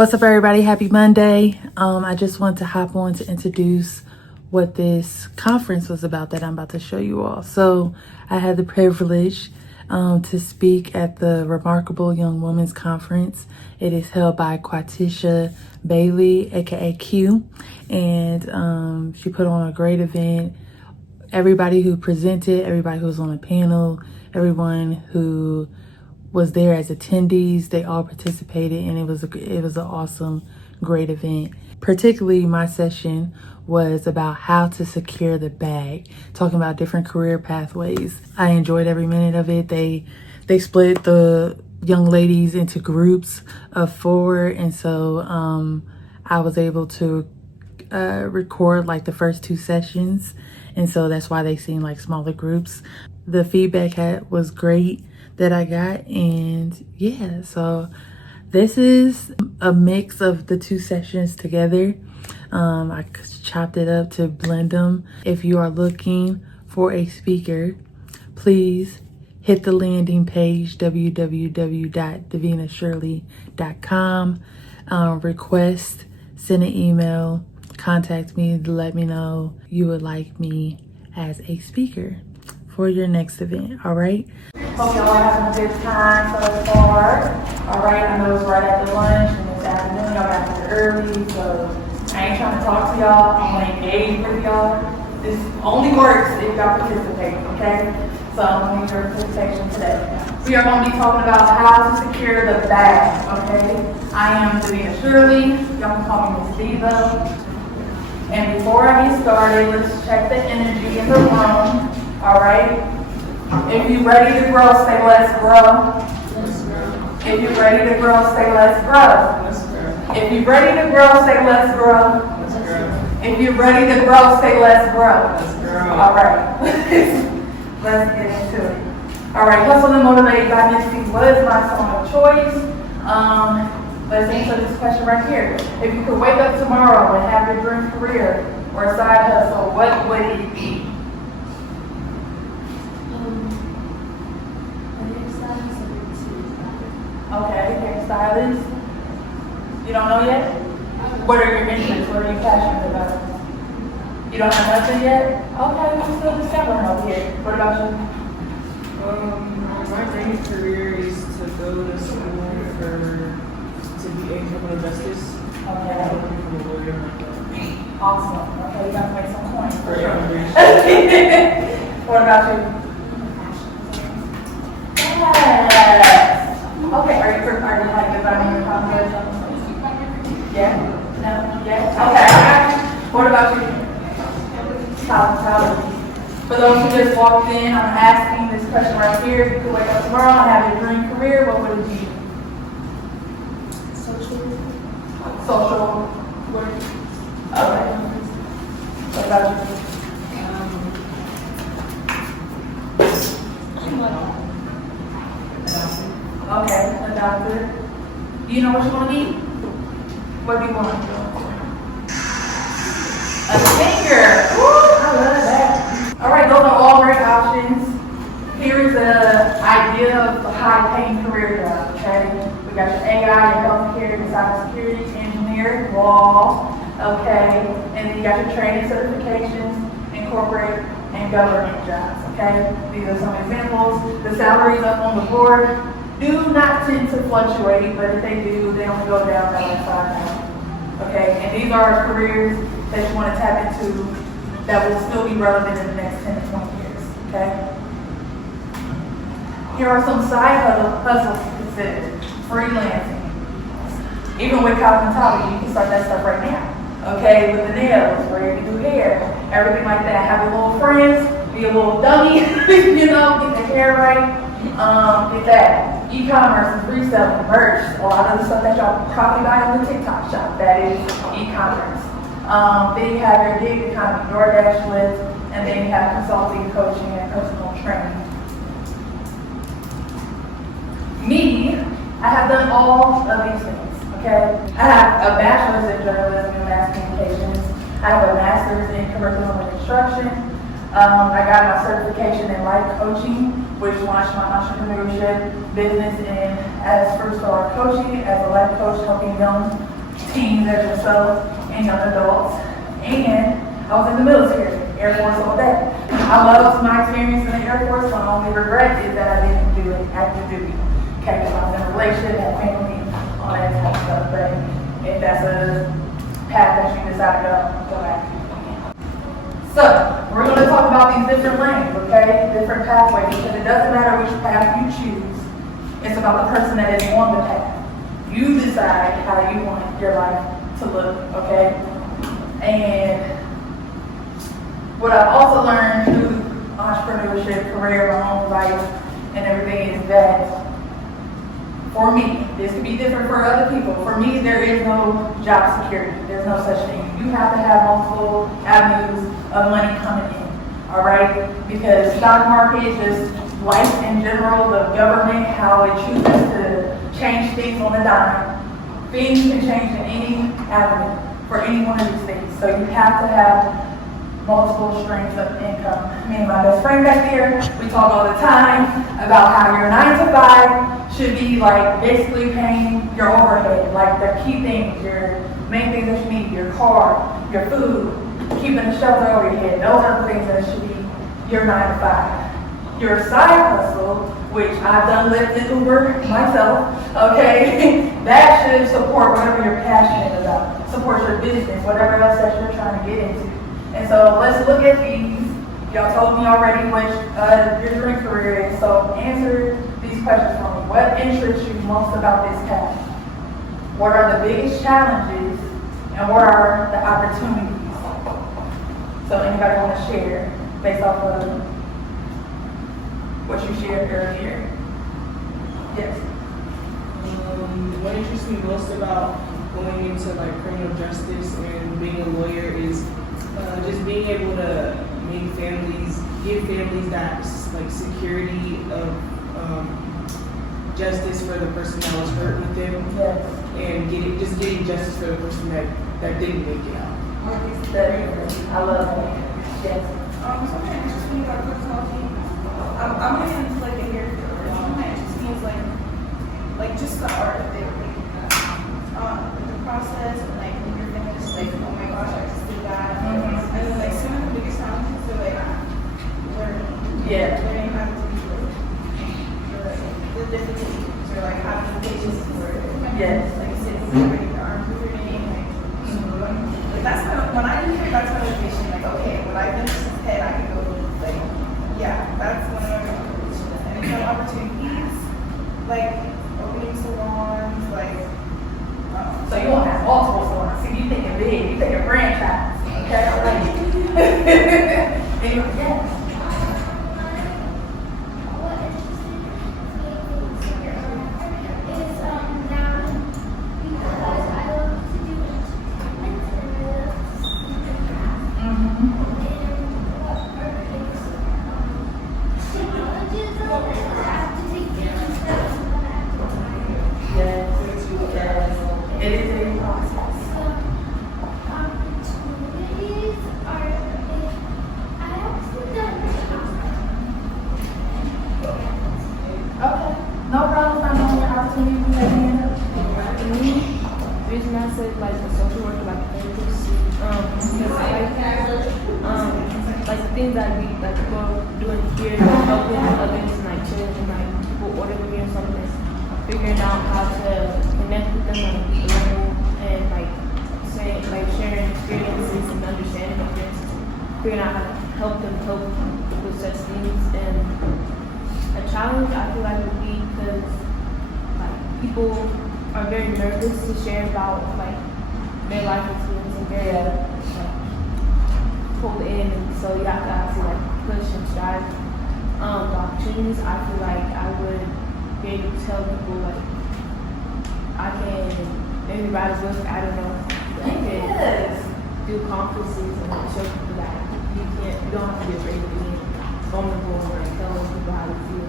What's up, everybody? Happy Monday. I just want to hop on to introduce what this conference was about that I'm about to show you all. So I had the privilege to speak at the Remarkable Young Women's Conference. It is held by Quatisha Bailey, aka Q, and she put on a great event. Everybody who presented, everybody who was on the panel, everyone who was there as attendees, they all participated, and it was an awesome, great event. Particularly my session was about how to secure the bag, talking about different career pathways. I enjoyed every minute of it. They split the young ladies into groups of 4, and so I was able to record like the first 2 sessions, and so that's why they seem like smaller groups. The feedback was great that I got, and yeah, so this is a mix of the 2 sessions together. I chopped it up to blend them. If you are looking for a speaker, please hit the landing page, www.davinashirley.com. Request, send an email, contact me to let me know you would like me as a speaker for your next event. All right. Hope y'all are having a good time so far. All right. I know it's right after lunch and it's afternoon. Y'all got here early, so I ain't trying to talk to y'all. I'm gonna engage with y'all. This only works if y'all participate. Okay. So I'm gonna need your participation today. We are going to be talking about how to secure the bag. Okay. I am Davina Shirley. Y'all can call me Miss Diva. And before I get started, let's check the energy in the room. All right. If you're ready to grow, say let's grow. Let's grow. If you're ready to grow, say let's grow. Let's grow. If you're ready to grow, say let's grow. Let's grow. If you're ready to grow, say let's grow. Let's grow. All right. Let's get into it. All right. Hustle and Motivate by Misty was my song of choice. Let's answer this question right here. If you could wake up tomorrow and have your dream career or a side hustle, what would it be? Okay, hairstylist. You don't know yet? What are your interests? What are you passionate about? You don't have nothing yet? Okay, we're still discovering over here. What about you? My dream career is to go to school to be a criminal justice. Okay. I'm looking for a lawyer. Awesome. Okay, you gotta make some coins. For immigration. What about you? Yes. Okay, are you like designing your college? Yeah? No? Yeah? Okay, what about you? College. For those who just walked in, I'm asking this question right here. If you could wake up tomorrow and have your dream career, what would it be? Social work. Okay. What about you? Okay, a doctor. Do you know what you want to be? What do you want? A singer. Woo, I love that. All right, those are all great options. Here is an idea of a high-paying career job, okay? We got your AI, your healthcare, your cybersecurity, engineer, law, okay? And then you got your training certifications in corporate and government jobs, okay? These are some examples. The salaries up on the board do not tend to fluctuate, but if they do, they don't go down that side now. Okay, and these are careers that you want to tap into that will still be relevant in the next 10 to 20 years. Okay. Here are some side hustles to consider. Freelancing. Even with cosmetology, you can start that stuff right now. Okay, with the nails, where you can do hair, everything like that. Have your little friends, be a little dummy, you know, get the hair right. Get that. E-commerce and reselling, merch, a lot of the stuff that y'all probably buy on the TikTok shop, that is e-commerce. Then you have your gig economy, DoorDash, Lyft, and then you have consulting, coaching, and personal training. Me, I have done all of these things, okay? I have a bachelor's in journalism and mass communications. I have a master's in curriculum and instruction. I got my certification in life coaching, which launched my entrepreneurship business in as first star coaching, as a life coach helping young teens as yourself and young adults. And I was in the military, Air Force all day. I loved my experience in the Air Force. My only regret is that I didn't do it active duty. Okay, so I was in a relationship, had family, all that type of stuff. But if that's a path that you decide to go back. So, we're going to talk about these different lanes, okay? Different pathways, because it doesn't matter which path you choose. It's about the person that is on the path. You decide how you want your life to look, okay? And what I've also learned through entrepreneurship, career, my own life, and everything is that for me, this could be different for other people. For me, there is no job security. There's no such thing. You have to have multiple avenues of money coming in, all right? Because stock market, just life in general, the government, how it chooses to change things on a dime. Things can change in any avenue for any one of these things. So you have to have multiple streams of income. Me and my best friend back there, we talk all the time about how your 9 to 5 should be like basically paying your overhead, like the key things, your main things that you need, your car, your food, keeping a shelter over your head. Those are the things that should be your 9 to 5. Your side hustle, which I've done Lyft and Uber myself, okay, that should support whatever you're passionate about, support your business, whatever else that you're trying to get into. And so let's look at these. Y'all told me already what your dream career is, so answer these questions for me. What interests you most about this path? What are the biggest challenges and what are the opportunities? So anybody want to share based off of what you shared earlier? Yes. What interests me most about going into like criminal justice and being a lawyer is just being able to make families, give families that like security of justice for the person that was hurt with them, Yes. and getting justice for the person that didn't make it out. I love that. Yes. Something that interests me about cryptology, I'm going into like a hair field. Something that interests me is like just the art of it. The process and like when you're finished, like oh my gosh, I just did that. And then like some of the biggest challenges are like learning. Yeah. Learning how to do the difficulties or like having the patience for it. Yes. Like sitting and reading the arms of your name, like that's when I do it, that's my motivation. Like okay, when I finish this head, I can go like yeah, that's one of my motivations. And if you have opportunities like opening salons, like So you won't have multiple salons. See, you thinking big, you thinking franchise. Okay, all right. Yes. It is a process. Okay. No problem. I know your opportunity to take hand up. The reason I said like the social worker, like therapist, because like the things that we like go doing here, helping others and like children, like people ordering me or something, figuring out how to connect with them on a level and like saying like sharing experiences and understanding experiences, figuring out how to help them cope with such things. And a challenge I feel like would be because like people are very nervous to share about like their life experience and very like, pulled in, and so you have to actually like push and strive. The opportunities I feel like I would be able to tell people like I can maybe write a book, I don't know, I can do conferences and like show people that you don't have to be afraid of being vulnerable or like telling people how to feel.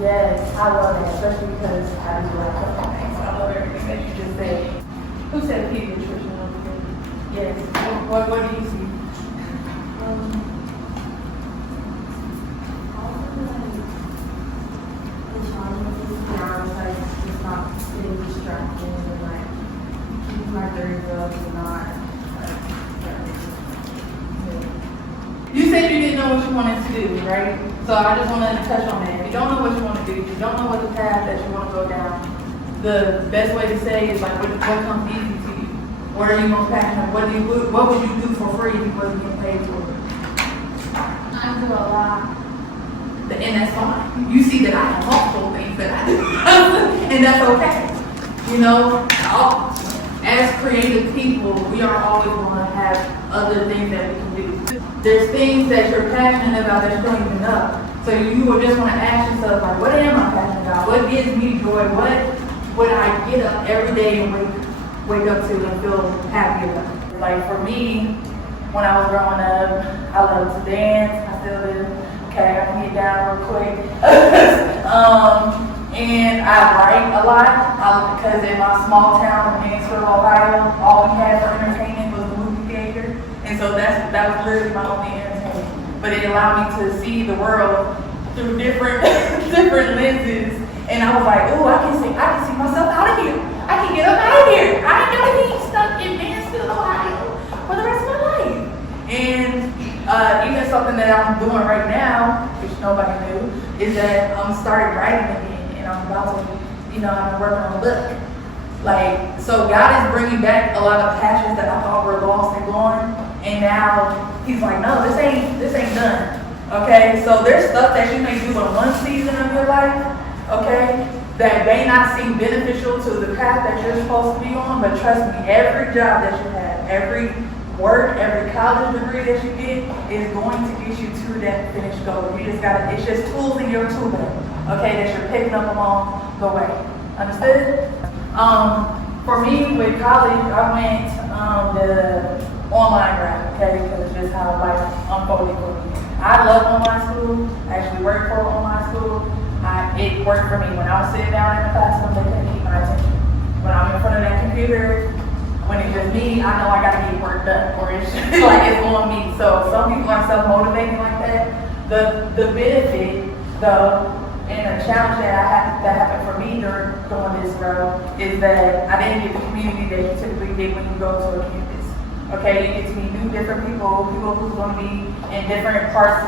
Yes, I love that, especially because I do like cooking things. I love everything that you just said. Who said pediatrician over there? Yes. What do you see? Just not getting distracted and like keep very well do not. You said you didn't know what you wanted to do, right? So I just want to touch on that. If you don't know what you want to do, if you don't know what the path that you want to go down, the best way to say is like, what comes easy to you? What are you most passionate? What would you do for free if you wasn't getting paid for it? I do a lot. And that's fine. You see that I have multiple things that I do, and that's okay. You know, as creative people, we are always going to have other things that we can do. There's things that you're passionate about that you don't even know. So you will just want to ask yourself, like, what am I passionate about? What gives me joy? What would I get up every day and wake up to and feel happy about? Like for me, when I was growing up, I loved to dance. I still do. Okay, I can get down real quick. And I write a lot because in my small town of Mansfield, Ohio, all we had for entertainment was the movie theater. And so that was literally my only entertainment. But it allowed me to see the world through different lenses. And I was like, ooh, I can see myself out of here. I can get up out of here. I ain't gonna be stuck in Mansfield, Ohio for the rest of my life. And even something that I'm doing right now, which nobody knew, is that I'm starting writing again, and I'm about to, I'm working on a book. Like, so God is bringing back a lot of passions that I thought were lost and gone, and now He's like, no, this ain't done. Okay, so there's stuff that you may do in one season of your life, okay, that may not seem beneficial to the path that you're supposed to be on, but trust me, every job that you have, every work, every college degree that you get is going to get you to that finished goal. It's just tools in your tool bag, okay, that you're picking up along the way. Understood? For me, with college, I went the online route, okay, because it's just how life unfolded for me. I love online school. I actually worked for online school. It worked for me. When I was sitting down in the classroom, they couldn't keep my attention. When I'm in front of that computer, when it's just me, I know I gotta get work done, or it's just like it's on me. So some people are self-motivating like that. The benefit, though, and the challenge that happened for me during this road is that I didn't get the community that you typically get when you go to a campus. Okay, you get to meet new different people who's going to be in different parts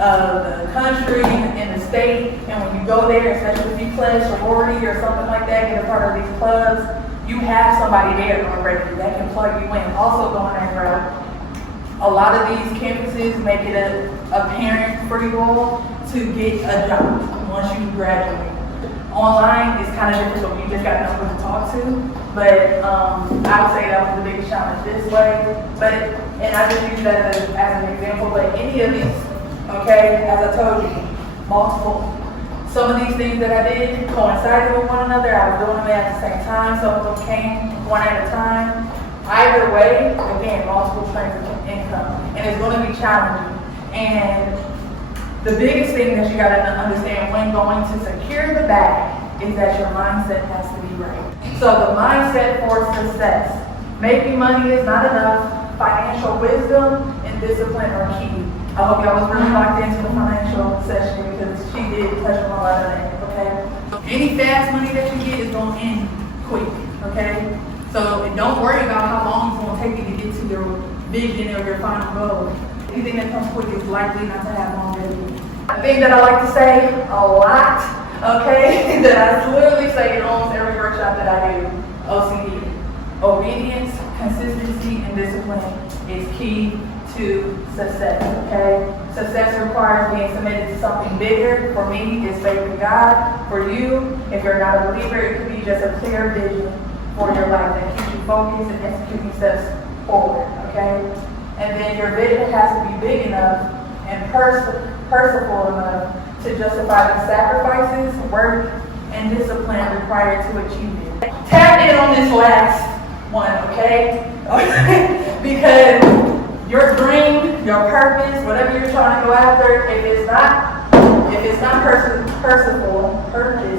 of the country, in the state, and when you go there, especially if you play sorority or something like that, get a part of these clubs, you have somebody there already that can plug you in. Also going that route, a lot of these campuses make it apparent for you all to get a job once you graduate. Online is kind of difficult. You just got to know who to talk to. But I would say that was the biggest challenge this way. And I just use that as an example. But any of these, okay, as I told you, multiple. Some of these things that I did coincided with one another. I was doing them at the same time. Some of them came one at a time. Either way, again, multiple streams of income. And it's going to be challenging. And the biggest thing that you got to understand when going to secure the bag is that your mindset has to be right. So the mindset for success. Making money is not enough. Financial wisdom and discipline are key. I hope y'all was really locked into the financial session because she did touch on a lot of that, okay? Any fast money that you get is going to end quick, okay? So don't worry about how long it's going to take you to get to your vision or your final goal. Anything that comes quick is likely not to have longevity. A thing that I like to say a lot, okay, that I literally say in almost every workshop that I do, O.C.D. Obedience, consistency, and discipline is key to success, okay? Success requires being submitted to something bigger. For me, it's faith in God. For you, if you're not a believer, it could be just a clear vision for your life that keeps you focused and executing steps forward, okay? And then your vision has to be big enough and purposeful enough to justify the sacrifices, work, and discipline required to achieve it. Tap in on this last one, okay? Because your dream, your purpose, whatever you're trying to go after, if it's not purpose,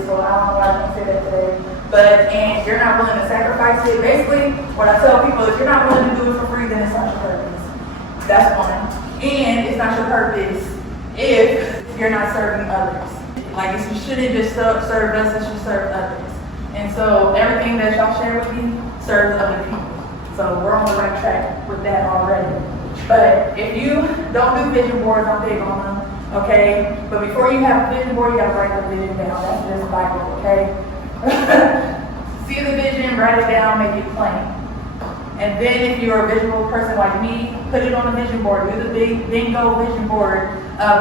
so I don't know why I can't say that today, and you're not willing to sacrifice it, basically, what I tell people is you're not willing to do it for free, then it's not your purpose. That's one. And it's not your purpose if you're not serving others. Like, you shouldn't just serve us, it should serve others. And so everything that y'all share with me serves other people. So we're on the right track with that already. But if you don't do vision boards, I'm big on them, okay? But before you have a vision board, you gotta write the vision down. That's just Bible, okay? See the vision, write it down, make it plain. And then if you're a visual person like me, put it on a vision board. Do the big bingo vision board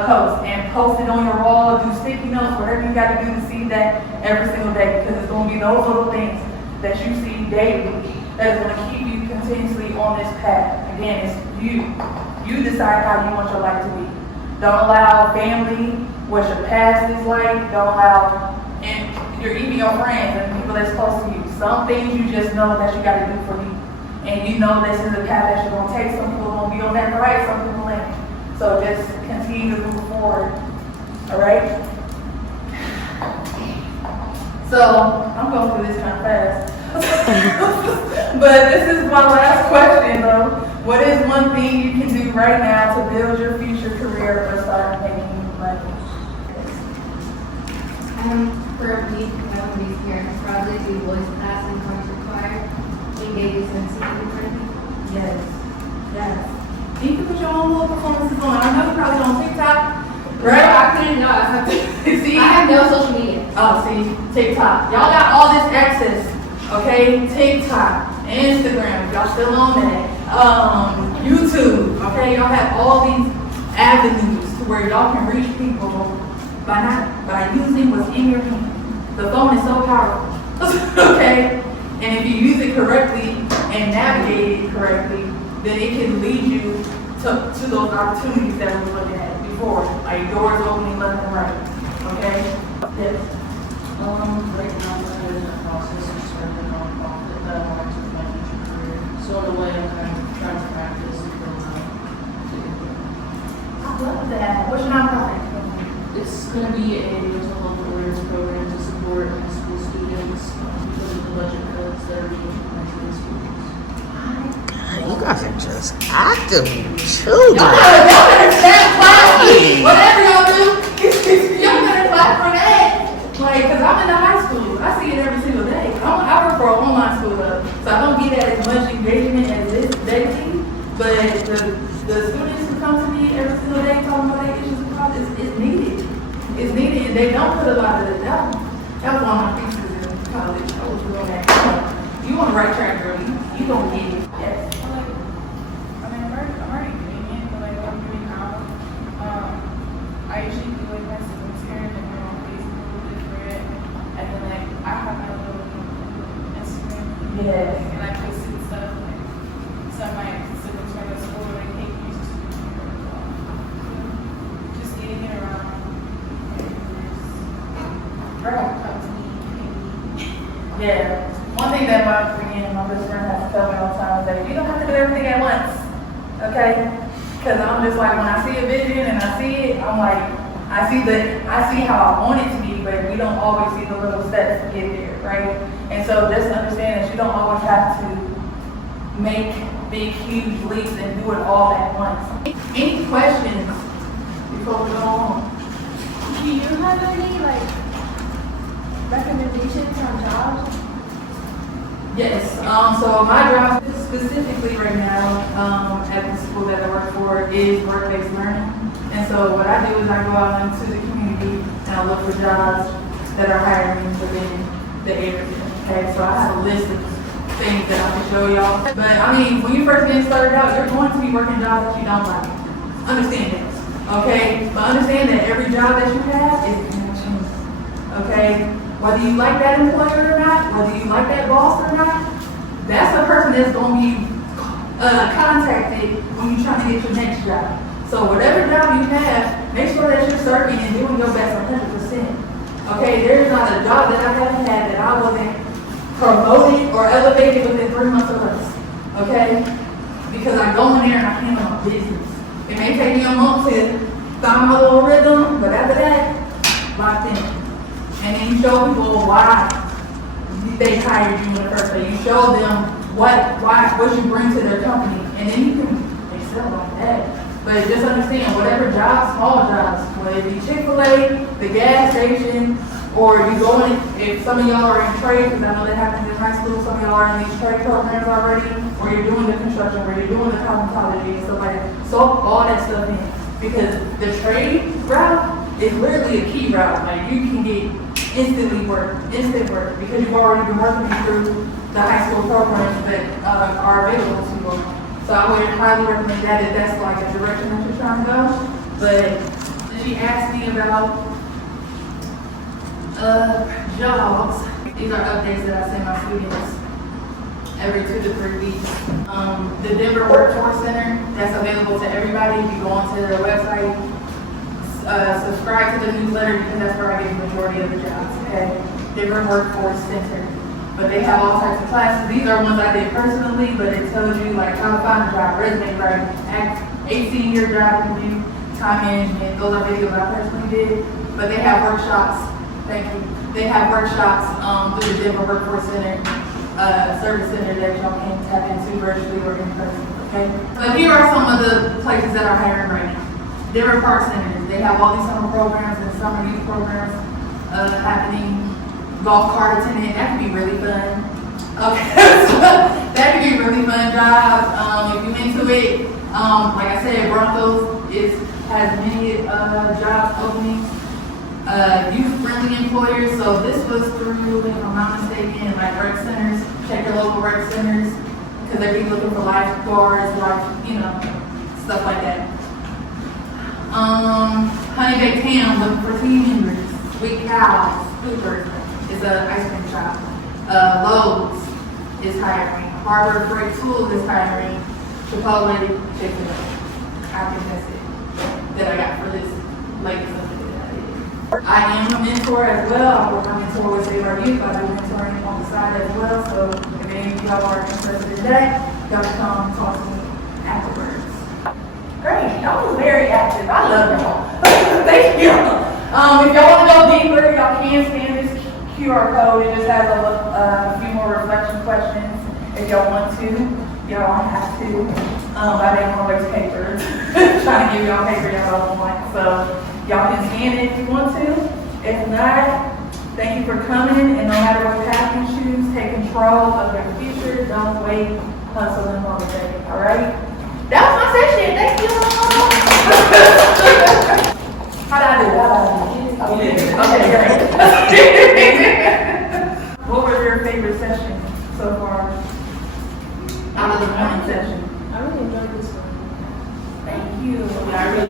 post and post it on your wall. Do sticky notes, whatever you got to do to see that every single day, because it's going to be those little things that you see daily that is going to keep you continuously on this path. Again, it's you. You decide how you want your life to be. Don't allow family, what your past is like. Don't allow even your friends and people that's close to you. Some things you just know that you got to do for you. And you know this is the path that you're going to take. Some people are going to be on that right, some people ain't. So just continue to move forward. All right? So I'm going through this kind of fast. But this is my last question though. What is one thing you can do right now to build your future career or start making money? Currently, one of these parents project, do voice class and concert choir, engages in singing. Yes. Yes. You can put your own little performances on. I know you're probably on TikTok, right? No, I couldn't know. I have to. See? I have no social media. Oh, see, TikTok. Y'all got all this access, okay? TikTok, Instagram, y'all still on that. YouTube, okay? Y'all have all these avenues to where y'all can reach people by using what's in your hand. The phone is so powerful, okay? And if you use it correctly and navigate it correctly, then it can lead you to those opportunities that we were looking at before, like doors opening left and right, okay? Yes. Right now I'm in the process of starting a nonprofit that I want to my future career. So in a way I'm kind of trying to practice and build up. I love that. What's your nonprofit? It's going to be a mental health awareness program to support high school students because of the budget cuts that are being implemented in schools. You guys are just active children. Y'all better clap. Whatever y'all do, y'all better clap for that. Like, cause I'm in the high school, I see it every single day. I work for an online school though, so I don't get as much engagement as this they see. But the students who come to me every single day talking about their issues and problems, it's needed. It's needed, and they don't put a lot of it down. That was one of my thesis in college. I was doing that. You on the right track, girl. You gonna get it. Yes. I'm already doing it, but like what I'm doing now, I usually do like my siblings here and then my own Facebook a little different, and then like I have my little Instagram, Yes. and I posted stuff like some of my siblings from the school like hey, you used to just getting it around. Right. Come to me, Yeah. One thing that my best friend has to tell me all the time is that you don't have to do everything at once, okay? Because I'm just like, when I see a vision and I see it, I'm like, I see how I want it to be, but we don't always see the little steps to get there, right? And so just understand that you don't always have to make big, huge leaps and do it all at once. Any questions before we go on? Do you have any like recommendations on jobs? Yes, so my job specifically right now at the school that I work for is work-based learning. And so what I do is I go out into the community and I look for jobs that are hiring within the area. Okay, so I have a list of things that I can show y'all. But I mean, when you first get started out, you're going to be working jobs that you don't like. Understand this, okay? But understand that every job that you have is going to change, okay? Whether you like that employer or not, whether you like that boss or not, that's the person that's going to be contacted when you're trying to get your next job. So whatever job you have, make sure that you're serving and doing your best 100%. Okay, there's not a job that I haven't had that I wasn't promoted or elevated within 3 months or less. Okay? Because I go in there and I handle my business. It may take me a month to find my little rhythm, but after that, locked in. And then you show people why they hired you in the first place. You show them what you bring to their company, and then you can excel like that. But just understand, whatever job, small jobs, whether it be Chick-fil-A, the gas station, or you go in, if some of y'all are in trade, because I know that happens in high school, some of y'all are in these trade programs already, or you're doing the construction, or you're doing the cosmetology and stuff like that. So all that stuff in, because the trade route is literally a key route. Like you can get instant work, because you've already been working through the high school programs that are available to you. So I would highly recommend that if that's like a direction that you're trying to go. But she asked me about jobs. These are updates that I send my students every 2 to 3 weeks. The Denver Workforce Center, that's available to everybody. If you go onto their website, subscribe to the newsletter because that's where I get the majority of the jobs, okay? Denver Workforce Center. But they have all types of classes. These are ones I did personally, but it tells you like how to find a job, resume writing, 18-year job interview, time management. Those are videos I personally did. But they have workshops. Thank you. They have workshops through the Denver Workforce Center, Service Center that y'all can tap into virtually or in person, okay? So here are some of the places that are hiring right now. Denver Park Centers. They have all these summer programs and summer youth programs happening. Golf cart attendant, that could be really fun. Okay, so that could be a really fun job. If you're into it, like I said, Broncos has many job openings. Youth-friendly employers, so this was through, if I'm not mistaken, like rec centers. Check your local rec centers, because they be looking for lifeguards, stuff like that. Honey Baked Ham, looking for team members. Sweet Cows, Scoopers. Is an ice cream shop. Lowe's is hiring. Harbor Freight Tools is hiring. Chipotle, Chick-fil-A. I think that's it that I got for this latest update that I did. I am a mentor as well. I mentor with Save Our Youth. I do mentoring on the side as well. So if any of y'all are interested in that, y'all can come talk to me afterwards. Great, y'all was very active. I love y'all. Thank you. If y'all want to go deeper, y'all can scan this QR code. It just has a few more reflection questions if y'all want to. Y'all don't have to. I didn't always paper. Trying to give y'all paper y'all don't want. So y'all can scan it if you want to. If not, thank you for coming. And no matter what path you choose, take control of your future. Don't wait, hustle and motivate. All right? That was my session. Thank you. How'd I do? Okay, great. What was your favorite session so far? Out of the morning session. I really enjoyed this one. Thank you. Yeah, I really